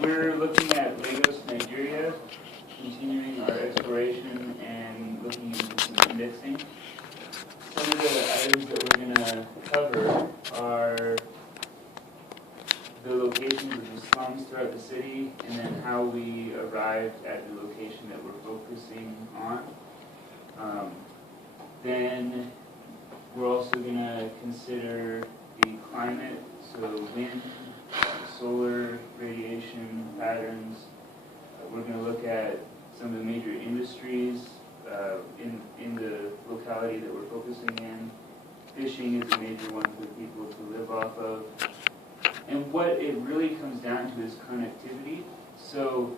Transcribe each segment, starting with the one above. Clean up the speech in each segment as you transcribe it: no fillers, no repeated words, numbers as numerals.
we're looking at Lagos, Nigeria, continuing our exploration and looking into some indexing. Some of the items that we're going to cover are the locations of the slums throughout the city, and then how we arrived at the location that we're focusing on. Then we're also going to consider the climate, so wind, solar, radiation patterns. We're going to look at some of the major industries in the locality that we're focusing in. Fishing is a major one for people to live off of. And what it really comes down to is connectivity. So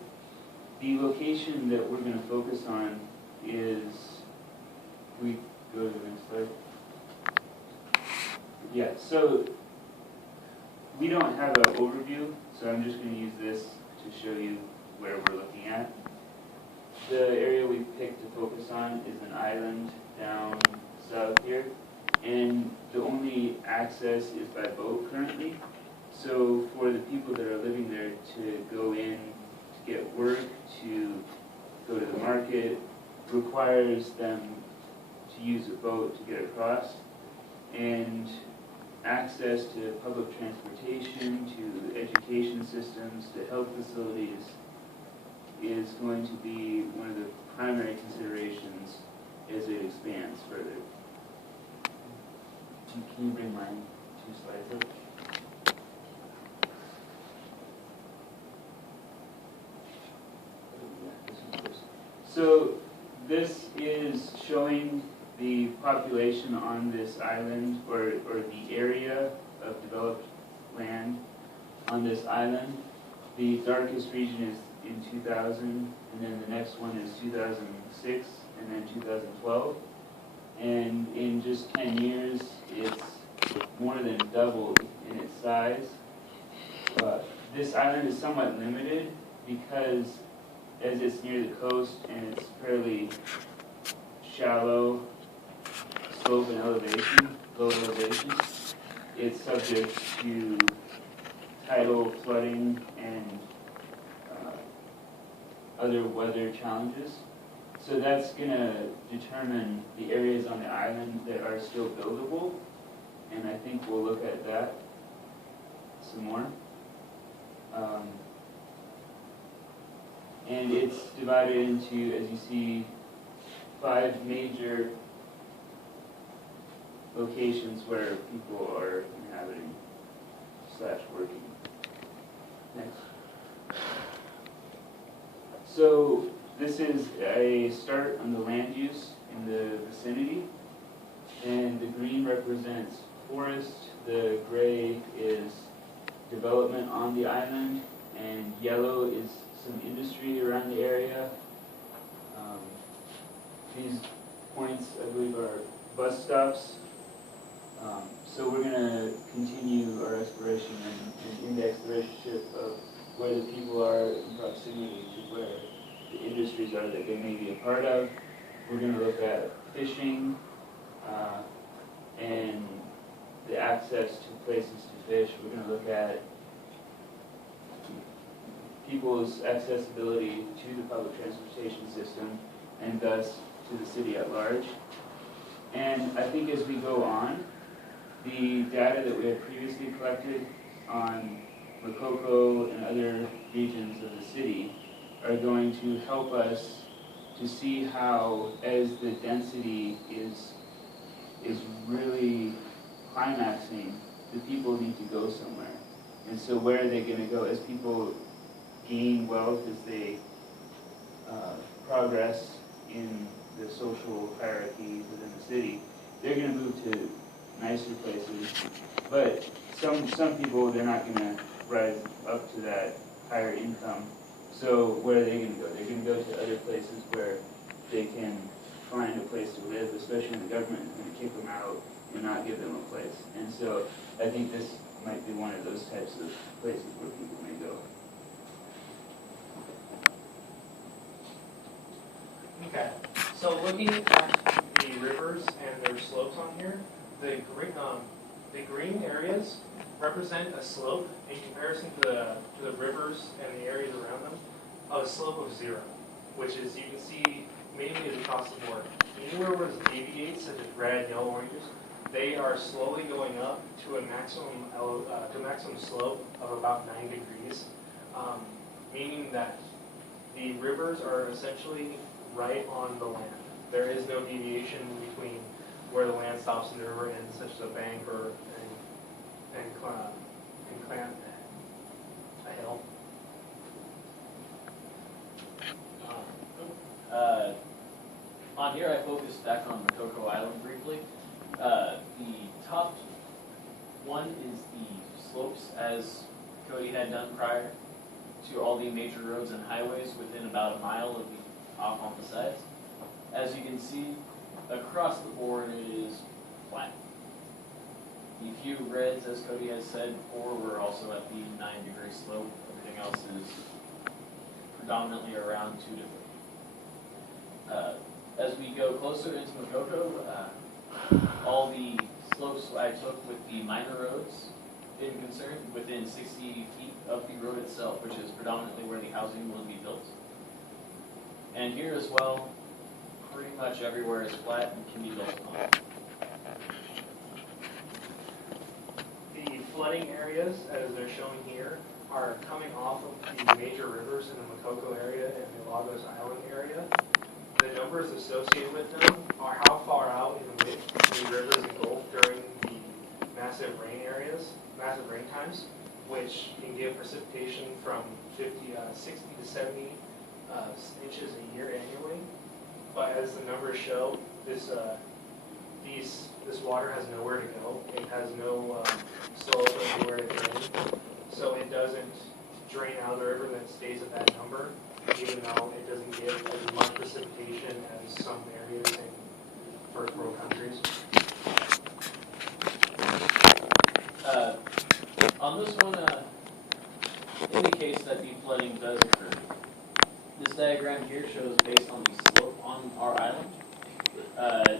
the location that we're going to focus on is, we go to the next slide. Yeah, so we don't have an overview, so I'm just going to use this to show you where we're looking at. The area we picked to focus on is an island down south here, and the only access is by boat currently. So for the people that are living there to go in, to get work, to go to the market, requires them to use a boat to get across. And access to public transportation, to education systems, to health facilities is going to be one of the primary considerations as it expands further. Can you bring my 2 slides up? So this is showing the population on this island, or the area of developed land on this island. The darkest region is in 2000, and then the next one is 2006, and then 2012. And in just 10 years, it's more than doubled in its size. This island is somewhat limited because as it's near the coast and it's fairly shallow slope and elevation, low elevation, it's subject to tidal flooding and other weather challenges. So that's going to determine the areas on the island that are still buildable, and I think we'll look at that some more. And it's divided into, as you see, 5 major locations where people are inhabiting / working. Next. So this is a start on the land use in the vicinity, and the green represents forest, the gray is development on the island, and yellow is some industry around the area. These points, I believe, are bus stops. So we're going to continue our exploration and index the relationship of where the people are in proximity to where the industries are that they may be a part of. We're going to look at fishing and the access to places to fish. We're going to look at people's accessibility to the public transportation system and thus to the city at large. And I think as we go on, the data that we had previously collected on Makoko and other regions of the city are going to help us to see how, as the density is really climaxing, the people need to go somewhere. And so where are they going to go? As people gain wealth, as they progress in the social hierarchy within the city, they're going to move to nicer places. But some people, they're not going to rise up to that higher income. So where are they going to go? They're going to go to other places where they can find a place to live, especially when the government is going to kick them out and not give them a place. And so I think this might be one of those types of places where people may go. Okay, so looking at the rivers and their slopes on here, the green areas represent a slope in comparison to the rivers and the areas around them of a slope of 0, which is, you can see, mainly is across the board. Anywhere where it deviates, such as red, yellow, oranges, they are slowly going up to a maximum slope of about 9 degrees, meaning that the rivers are essentially right on the land. There is no deviation between where the land stops and the river ends, such as a bank or a hill. On here, I focused back on Makoko Island briefly. The top one is the slopes, as Cody had done prior, to all the major roads and highways within about a mile of the off on the sides. As you can see, across the board, it is flat. The few reds, as Cody has said before, were also at the 9-degree slope. Everything else is predominantly around 2 degrees. As we go closer into Makoko, all the slopes I took with the minor roads in concern within 60 feet of the road itself, which is predominantly where the housing will be built. And here as well, pretty much everywhere is flat and can be built upon. The flooding areas, as they're shown here, are coming off of the major rivers in the Makoko area and the Lagos Island area. The numbers associated with them are how far out in the width the rivers engulf during the massive rain times, which can give precipitation from 60 to 70 inches a year annually. But as the numbers show, this water has nowhere to go. It has no slope or nowhere to drain, so it doesn't drain out of the river, that stays at that number, even though it doesn't give as much precipitation as some areas in first world countries. On this one, indicates that deep flooding does occur. This diagram here shows based on the slope on our island,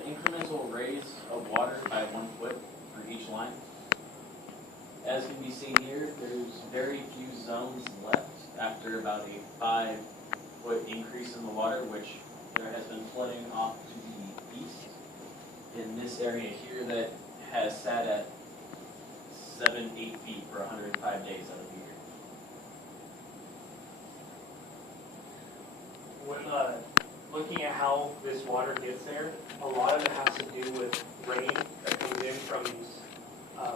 incremental raise of water by 1 foot for each line. As can be seen here, there's very few zones left after about a 5-foot increase in the water, which there has been flooding off to the east in this area here that has sat at 7-8 feet for 105 days out of the year. When looking at how this water gets there, a lot of it has to do with rain that comes in from these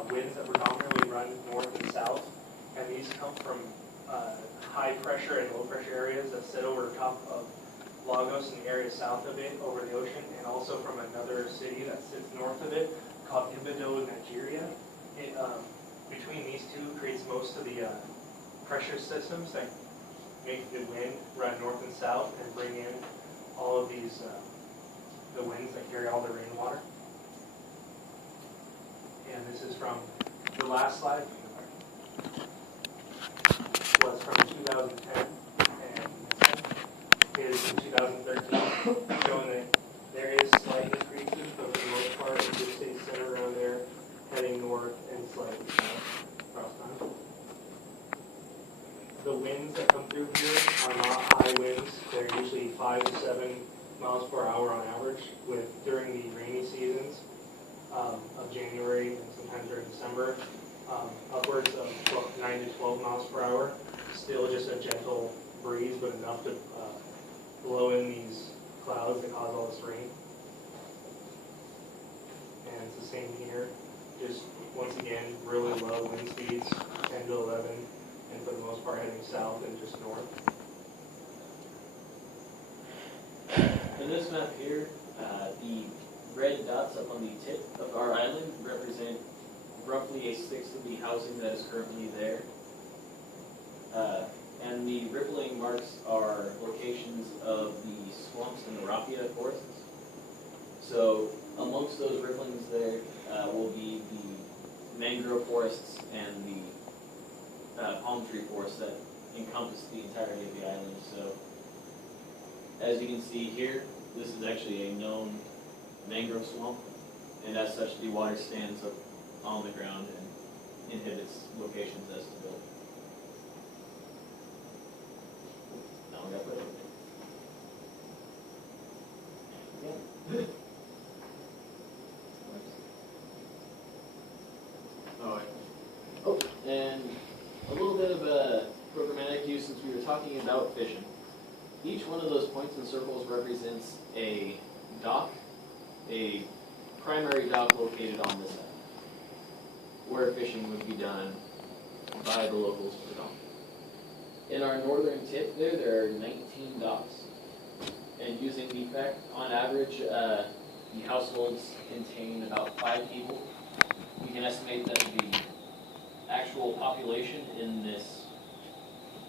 winds that predominantly run north and south, and these come from high pressure and low pressure areas that sit over top of Lagos and the area south of it over the ocean, and also from another city that sits north of it called Ibadan, Nigeria. It, between these two creates most of the pressure systems that make the wind run north and south and bring in all of these, the winds that carry all the rainwater. And this is from the last slide, was from 2010, and this is in 2013, showing that there is slight increases, but for the most part, it just stays centered around there, heading north and slightly south across time. The winds that come through here are not high winds. They're usually 5 to 7 miles per hour on average, with during the rainy seasons of January and sometimes during December, upwards of 9 to 12 miles per hour. Still just a gentle breeze, but enough to blow in these clouds that cause all this rain. And it's the same here. Just once again, really low wind speeds, 10 to 11. And for the most part heading south and just north. In this map here, the red dots up on the tip of our island represent roughly a sixth of the housing that is currently there. And the rippling marks are locations of the swamps and the raffia forests. So amongst those ripplings there will be the mangrove forests and the palm tree forests that encompass the entirety of the island. So as you can see here, this is actually a known mangrove swamp, and as such the water stands up on the ground and inhibits locations as to build. Now we got everything. Oh, and a little bit of a programmatic use since we were talking about fishing. Each one of those points and circles represents a dock, a primary dock located on this island, where fishing would be done by the locals predominantly. In our northern tip there are 19 docks. And using the fact, on average, the households contain about 5 people. We can estimate that the actual population in this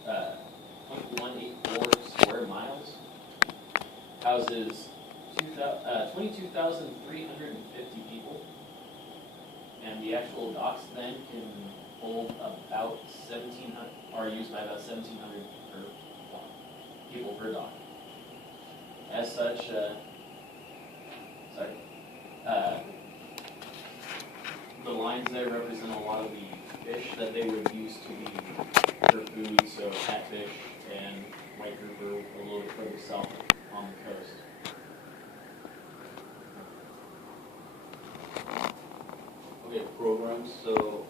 0.184 square miles houses 22,350 people. And the actual docks then can hold about 1,700, are used by about 1,700 people per dock. As such, the lines there represent a lot of the fish that they would use to be for food, so catfish and white grouper a little bit further south on the coast. Okay, programs. So,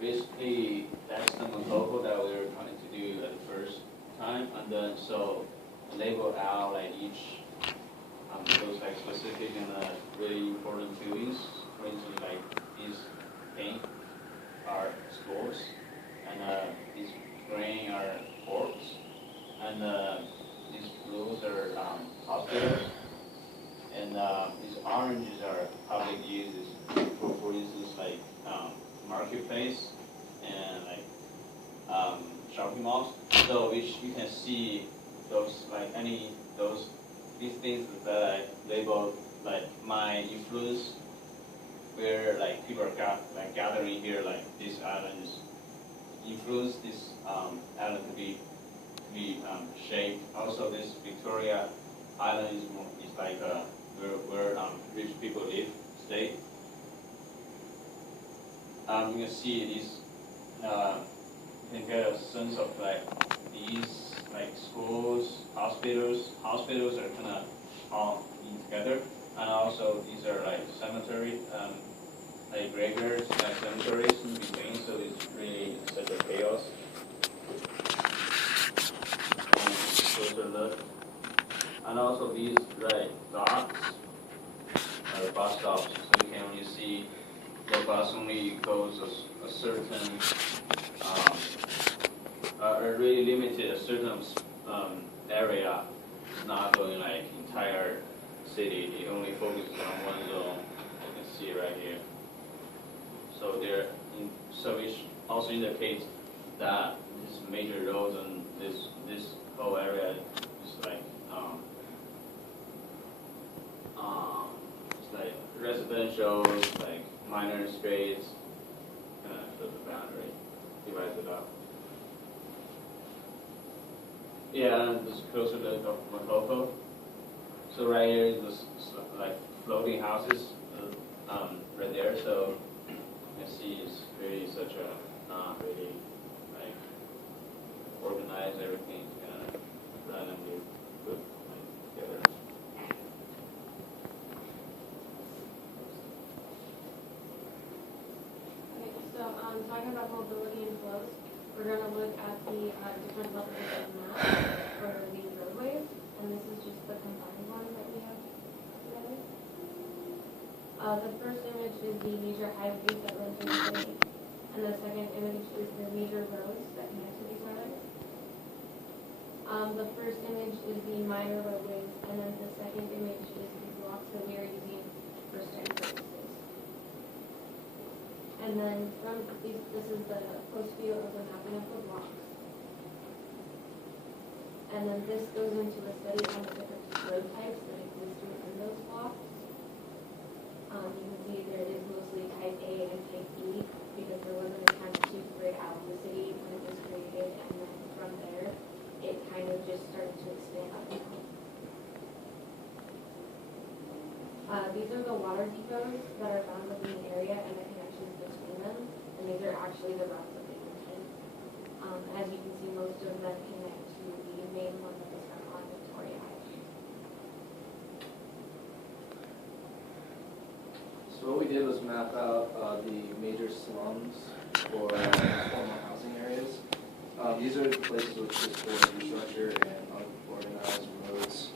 basically, that's the logo that we were trying to do at the first time, and then so label out like each those like specific and really important buildings. For instance, like these pink are schools, and these green are ports, and these blues are hospitals, and these oranges are public uses. For instance, like marketplace and like shopping malls. So which you can see those like these things that I labeled like my influence, where like people are gathering here, like these islands influence this island to be shaped. Also, this Victoria Island is like where rich people live, stay. You can see these. You can get a sense of like these like schools, hospitals. Hospitals are kind of all in together, and also these are like cemetery, like graveyards, like cemeteries in between. So it's really such a chaos. Closer look, and also these like docks are bus stops, so you can only see the bus only goes a certain. Are really limited a certain area. It's not going like entire city. It only focuses on one zone. You can see right here. So which also indicates that this major roads and this whole area is like it's like residential, like minor streets, kind of shows the boundary, divides it up. Yeah, and this closer to Makoko. So right here is this like floating houses, right there. So you can see it's really such a really like organized, everything kind of randomly put together. Okay, so talking about mobility and flows, we're going to look at the different levels of the map for the roadways, and this is just the combined one that we have together. The first image is the major highways that run through the city, and the second image is the major roads that connect to these highways. The first image is the minor roadways, and then the second image is the blocks that we are using for study purposes. And then from these, this is the post view of the mapping of the blocks. And then this goes into a study on the different road types that exist within those blocks. You can see there it is mostly type A and type B because there was an attempt to grid out the city when it was created, and then from there it kind of just started to expand up. These are the water depots that are found within the area and the connections between them. waterways are actually the routes that they mentioned. As you can see, most of them connect to the main one that is on Victoria Island. So what we did was map out the major slums for formal housing areas. These are the places with just poor infrastructure and unorganized roads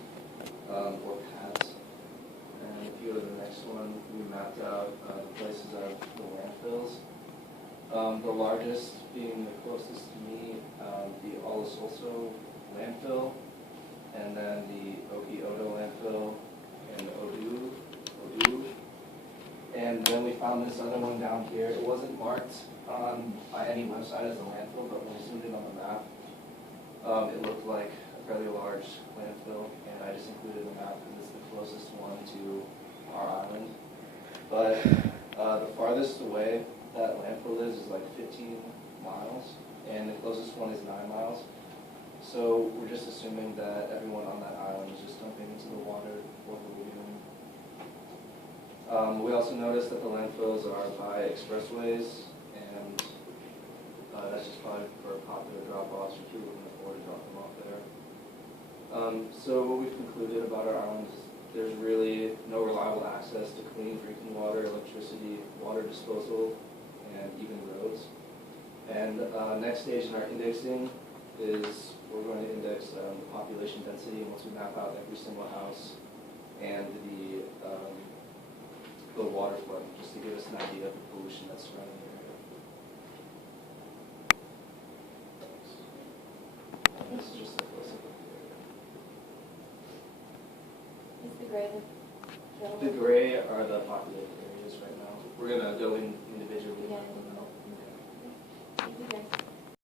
or paths. And if you go to the next one, we mapped out the places of the landfills. The largest being the closest to me, the Olasolso landfill, and then the Okioto landfill, and Odu. And then we found this other one down here. It wasn't marked by any website as a landfill, but when we zoomed in on the map, it looked like a fairly large landfill, and I just included the map because it's the closest one to our island. But the farthest away that landfill is like 15 miles, and the closest one is 9 miles. So we're just assuming that everyone on that island is just dumping into the water for the lagoon. We also noticed that the landfills are by expressways, and that's just probably for popular drop-offs or people who can afford to drop them off there. So what we've concluded about our island is there's really no reliable access to clean drinking water, electricity, water disposal, and even roads. And next stage in our indexing is we're going to index the population density once we map out every single house and the water flow, just to give us an idea of the pollution that's surrounding the area. And this is just a close-up of the area. Is the gray the The gray are the populated areas right now. We're going to go in individually. Yeah.